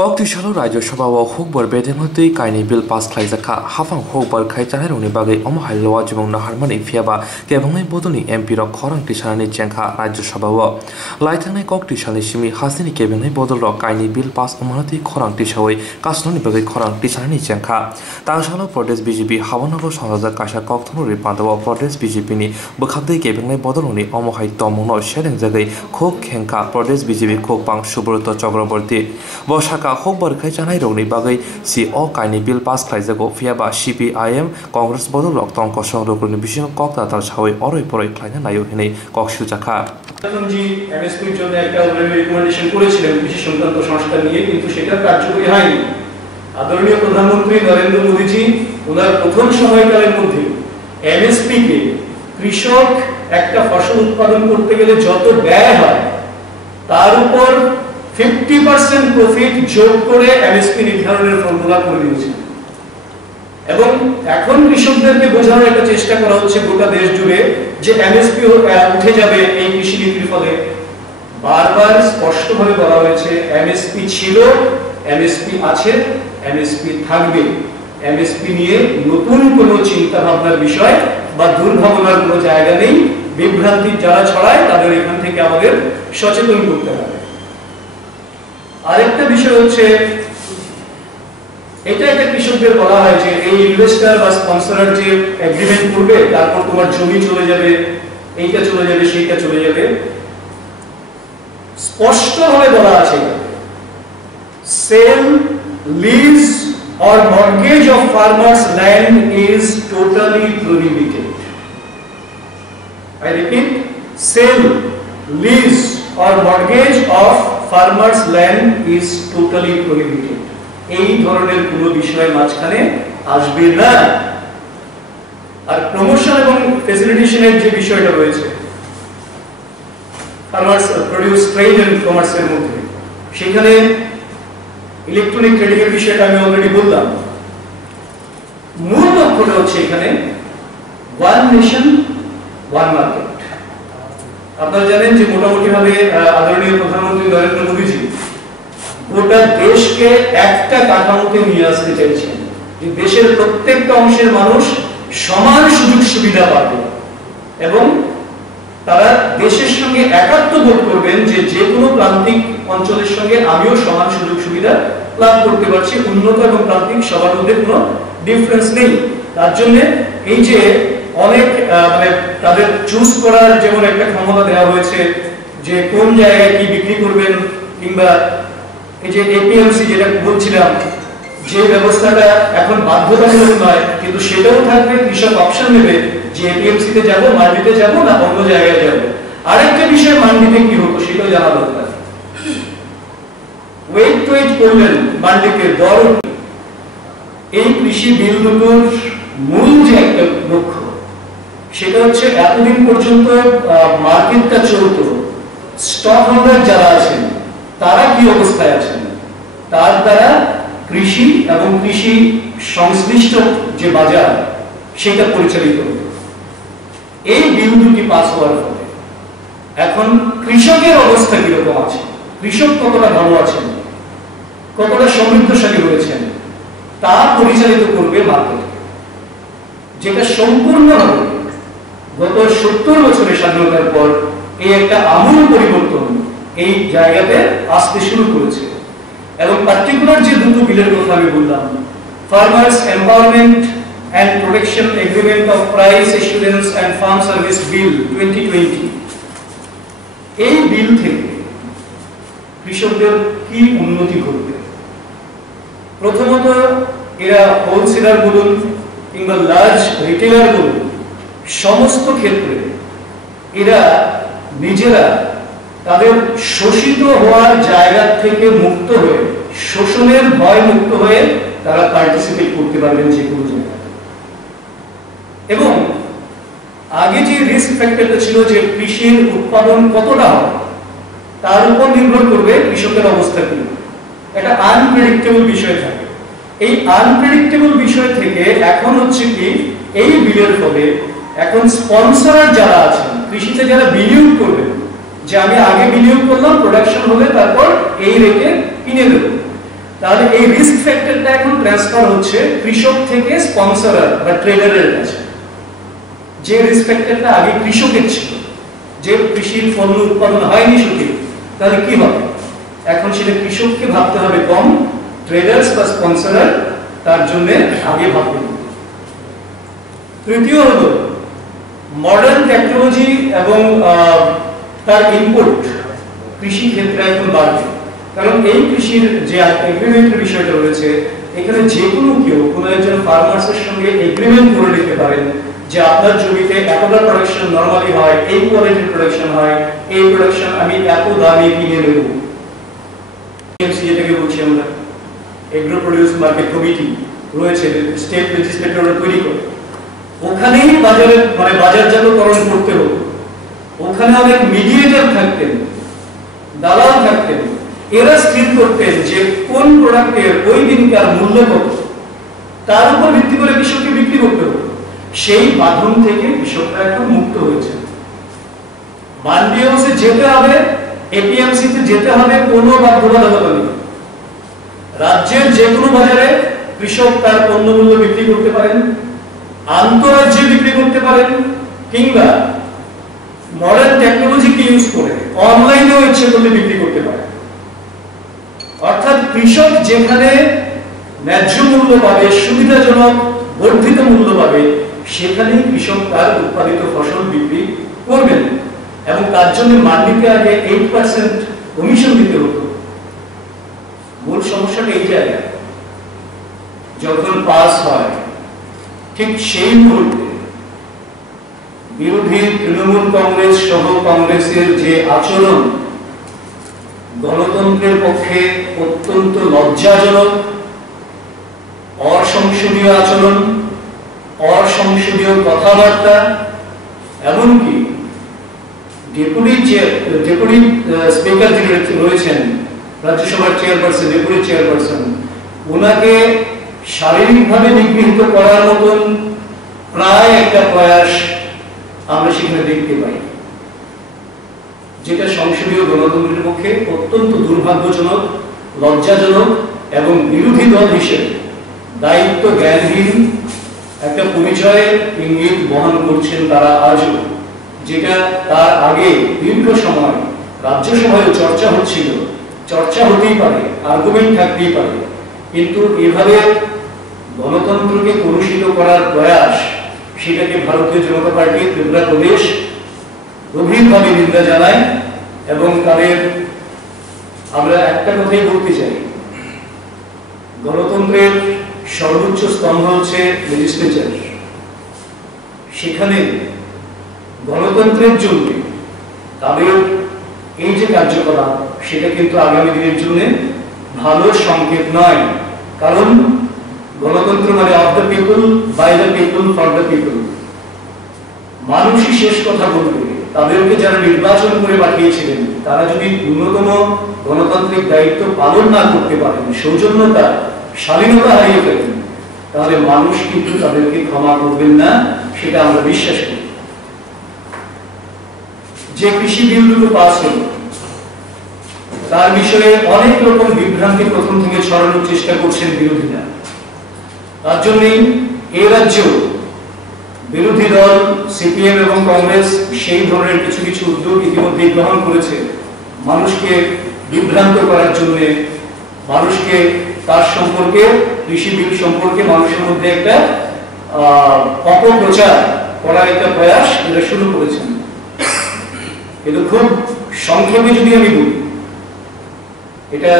Kok-tisalo Rajya-sabha o hukbar bedengotui kaini bill pass khlaijaka hafang hukbar khaijanai rongni bagai omohai lowa jibong naharmani phiaba kebongai bodoni MP rok khorang tisanani chengkha Rajya-sabha o laithangnai kok-tisani simi hasini kebongai bodol rok kaini bill pass omanati khorang tisawai kasnoni bagai khorang tisanani chengkha tangsalo Pradesh BJP Habanagar Sanjak Kaisa Kokthanuri Pandawa Pradesh BJP ni bukhabdai kebongai bodoloni omohai tomongno shereng jagai khok khengkha Pradesh BJP khokpang Subrata Chakraborty Boshaka hukbar khaijanai rongni bagai si o kaini bill pass khlaijago phiaba CPIM Congress bodol rok tongko songrokni bising kokta tal sawai oroi poroi khlaina nayo hinai koksujakha জি এমএসপির জন্য একটা already recommendation করেছিলেন বিশেষ সংক্রান্ত সংস্কার নিয়ে কিন্তু সেটা কার্যকরী হয়নি আদরণীয় প্রধানমন্ত্রী নরেন্দ্র মোদী জি ওনার প্রথম সময়কালের মধ্যে এমএসপি কে কৃষক একটা ফসল উৎপাদন করতে গেলে যত ব্যয় হয় তার উপর 50% প্রফিট যোগ করে এমএসপি নির্ধারণের ফর্মুলা করে দিয়েছে এবং এখন কৃষকদেরকে বোঝানোর একটা চেষ্টা করা হচ্ছে গোটা দেশ জুড়ে যে এমএসপি উঠে যাবে এই কৃষি নীতির ফলে বারবার স্পষ্টভাবে বলা হয়েছে এমএসপি ছিল এমএসপি আছে এমএসপি থাকবে এমএসপি নিয়ে নতুন কোনো চিন্তা ভাবনার বিষয় বা দুর্ভাবনার কোনো জায়গা নেই বিভ্রান্তি যারা ছড়ায় তাদের এখান থেকে আমাদের সচেতন করতে হবে আরেকটা বিষয় হচ্ছে এটা একটা কৃষকদের বলা হয় যে এই ইনভেস্টর বা স্পন্সরার যে এগ্রিমেন্ট করবে তারপর তোমার জমি চলে যাবে এইটা চলে যাবে সেইটা চলে যাবে স্পষ্টভাবে বলা আছে sale lease or mortgage of farmers land is totally prohibited I repeat sale lease or mortgage of farmers land is totally prohibited এই ধরনের কোনো বিষয় মাঝখানে আসবে না আর প্রমোশন এবং ফ্যাসিলিটেশনের যে বিষয়টা রয়েছে ফার্মার্স প্রোডিউস ট্রেড এন্ড কমার্সের মধ্যে সেখানে ইলেকট্রনিক ট্রেডিং এর বিষয়টা আমি অলরেডি বললাম মূল লক্ষ্যটা হচ্ছে এখানে ওয়ান নেশন ওয়ান মার্কেট আপনারা জানেন যে মোটামুটি ভাবে আদরণীয় প্রধানমন্ত্রী নরেন্দ্র মোদী জি গোটা দেশকে একটা কাঠামোতে নিয়ে আসতে চাইছেন যে দেশের প্রত্যেকটা অংশের মানুষ সমান সুযোগ সুবিধা পাবে এবং তারা দেশের সঙ্গে একাত্ম বোধ করবেন যে যে কোনো প্রান্তিক অঞ্চলের সঙ্গে আমিও সমান সুযোগ সুবিধা লাভ করতে পারছি উন্নত এবং প্রান্তিক সবার মধ্যে কোনো ডিফারেন্স নেই তার জন্য এই যে অনেক মানে তাদের চুজ করার যেমন একটা ক্ষমতা দেওয়া হয়েছে যে কোন জায়গায় কি বিক্রি করবেন কিংবা এই যে এপিএমসি যেটা বলছিলাম যে ব্যবস্থাটা এখন বাধ্যতামূলক নয় কিন্তু সেটাও থাকবে কৃষক অপশন নেবে যে এপিএমসি তে যাব মান্ডিতে যাব না অন্য জায়গায় যাব আরেকটা বিষয় মান্ডিতে কি হতো সেটাও জানা দরকার ওয়েট টু ওয়েট করলেন মান্ডিতে দর এই কৃষি বিল দুটোর মূল যে একটা লক্ষ্য সেটা হচ্ছে এতদিন পর্যন্ত মার্কেটটা চলতো স্টক হোল্ডার যারা আছেন তারা কি অবস্থায় আছেন তার দ্বারা কৃষি এবং কৃষি সংশ্লিষ্ট যে বাজার সেটা পরিচালিত হতো এই বিল দুটি পাস হওয়ার ফলে এখন কৃষকের অবস্থা কিরকম আছে কৃষক কতটা ভালো আছেন কতটা সমৃদ্ধশালী হয়েছেন তা পরিচালিত করবে মার্কেট যেটা সম্পূর্ণভাবে গত 70 বছরের স্বাধীনতার পর এই একটা আমূল পরিবর্তন এই জায়গাতে আসতে শুরু করেছে এবং পার্টিকুলার যে দুটো বিলের কথা আমি বললাম farmers empowerment and protection agreement of price assurance and farm service bill 2020 এই বিল থেকে কৃষকদের কি উন্নতি ঘটবে প্রথমত এরা হোলসেলার বলুন কিংবা লার্জ রিটেলার বলুন সমস্ত ক্ষেত্রে এরা নিজেরা তাদের শোষিত হওয়ার জায়গা থেকে মুক্ত হয়ে শোষণের ভয় মুক্ত হয়ে তারা পার্টিসিপেট করতে পারবেন যে কোনো জায়গায় এবং আগে যে রিস্ক ফ্যাক্টরটা ছিল যে কৃষির উৎপাদন কতটা হয় তার উপর নির্ভর করবে কৃষকের অবস্থা কি একটা আনপ্রেডিক্টেবল বিষয় থাকে এই আনপ্রেডিক্টেবল বিষয় থেকে এখন হচ্ছে কি এই বিলের ফলে এখন স্পন্সরার যারা আছেন কৃষিতে যারা বিনিয়োগ করবেন যে আমি আগে বিনিয়োগ করলাম প্রোডাকশন হলে তারপর এই রেটে কিনে দেব তাহলে এই রিস্ক ফ্যাক্টরটা এখন ট্রান্সফার হচ্ছে কৃষক থেকে স্পন্সরার বা ট্রেডারের কাছে। যে রিস্ক ফ্যাক্টরটা আগে কৃষকের ছিল, যে কৃষির পণ্য উৎপাদন হয়নি সঠিক, তাহলে কি হবে? এখন সেটা কৃষককে ভাবতে হবে কম, ট্রেডার্স বা স্পন্সরার তার জন্য আগে ভাবতে হবে। তৃতীয় হলো মডার্ন টেকনোলজি এবং তার ইনপুট কৃষি ক্ষেত্রে এখন বাড়বে। কারণ এই কৃষির যে এগ্রিমেন্টের বিষয়টা রয়েছে, এখানে যে কোনো কেউ কোনো একজন ফার্মার্সের সঙ্গে এগ্রিমেন্ট করে নিতে পারেন যে আপনার জমিতে এতটা প্রোডাকশন নরমালি হয়, এই কোয়ালিটির প্রোডাকশন হয়, এই প্রোডাকশন আমি এত দামে কিনে নেব। যেটাকে বলছি আমরা এগ্রো প্রোডিউস মার্কেট কমিটি রয়েছে, স্টেট লেজিসলেটররা তৈরি করে, ওখানেই বাজারে মানে বাজারজাতকরণ করতে হতো। ওখানে অনেক মিডিয়েটর থাকতেন, দালাল থাকতেন, এরা স্থির করতেন যে কোন প্রোডাক্টের ওই দিনকার মূল্য কত, তার উপর ভিত্তি করে কৃষককে বিক্রি করতে হতো। সেই বাঁধন থেকে কৃষকরা এখন মুক্ত হয়েছে। মান্ডি হাউসে যেতে হবে, এপিএমসি তে যেতে হবে, কোনো বাধ্যবাধকতা নেই। রাজ্যের যে কোনো বাজারে কৃষক তার পণ্য মূল্য বিক্রি করতে পারেন, আন্তঃরাজ্যে বিক্রি করতে পারেন, কিংবা মডার্ন টেকনোলজিকে ইউজ করে অনলাইনেও ইচ্ছে করলে বিক্রি করতে পারেন। অর্থাৎ কৃষক যেখানে ন্যায্য মূল্য পাবে, সুবিধাজনক বর্ধিত মূল্য পাবে, সেখানেই কৃষক তার উৎপাদিত ফসল বিক্রি করবেন। এবং তার জন্য মান্ডিতে আগে 8% কমিশন দিতে হতো। মূল সমস্যাটা এই জায়গায়, যখন পাস হয় ঠিক সেই মুহূর্তে বিরোধী তৃণমূল কংগ্রেস সহ কংগ্রেসের যে আচরণ গণতন্ত্রের পক্ষে অত্যন্ত লজ্জাজনক, অসংসদীয় আচরণ, অসংসদীয় কথাবার্তা, এমনকি ডেপুটি স্পিকার যিনি রয়েছেন, রাজ্যসভার চেয়ারপারসন, ডেপুটি চেয়ারপারসন, ওনাকে শারীরিকভাবে নিগৃহীত করার মতন প্রায় একটা প্রয়াস আমরা সেখানে দেখতে পাই, যেটা সংসদীয় গণতন্ত্রের পক্ষে অত্যন্ত দুর্ভাগ্যজনক, লজ্জাজনক এবং বিরোধী দল হিসেবে দায়িত্ব জ্ঞানহীন একটা পরিচয়ের ইঙ্গিত বহন করছেন তারা আজও। যেটা তার আগে দীর্ঘ সময় রাজ্যসভায় চর্চা হচ্ছিল, চর্চা হতেই পারে, আর্গুমেন্ট থাকতেই পারে, কিন্তু এভাবে গণতন্ত্রকে কলুষিত করার প্রয়াস, সেটাকে ভারতীয় জনতা পার্টি ত্রিপুরা প্রদেশ গভীরভাবে নিন্দা জানায়। এবং তাদের আমরা একটা কথাই বলতে চাই, গণতন্ত্রের সর্বোচ্চ স্তম্ভ হচ্ছে লেজিসলেচার। সেখানে গণতন্ত্রের জন্য তাদের এই যে কার্যকলাপ, সেটা কিন্তু আগামী দিনের জন্য ভালো সংকেত নয়। কারণ গণতন্ত্র মানে of the people, by the people, for the people. মানুষই শেষ কথা বলবে। তাদেরকে যারা নির্বাচন করে পাঠিয়েছিলেন, তারা যদি ন্যূনতম গণতান্ত্রিক দায়িত্ব পালন না করতে পারেন, সৌজন্যতা, শালীনতা হারিয়ে ফেলেন, তাহলে মানুষ কিন্তু তাদেরকে ক্ষমা করবেন না, সেটা আমরা বিশ্বাস করি। যে কৃষি বিলগুলো পাস হল, তার বিষয়ে অনেক রকম বিভ্রান্তি প্রথম থেকে ছড়ানোর চেষ্টা করছেন বিরোধীরা। তার জন্যই এই রাজ্যেও বিরোধী দল সিপিএম এবং কংগ্রেস সেই ধরনের কিছু কিছু উদ্যোগ ইতিমধ্যে গ্রহণ করেছে, মানুষকে বিভ্রান্ত করার জন্য, মানুষকে তার সম্পর্কে, কৃষি বিল সম্পর্কে মানুষের মধ্যে একটা অপপ্রচার করার একটা প্রয়াস এটা শুরু করেছেন। কিন্তু খুব সংক্ষেপে যদি আমি বলি, এটা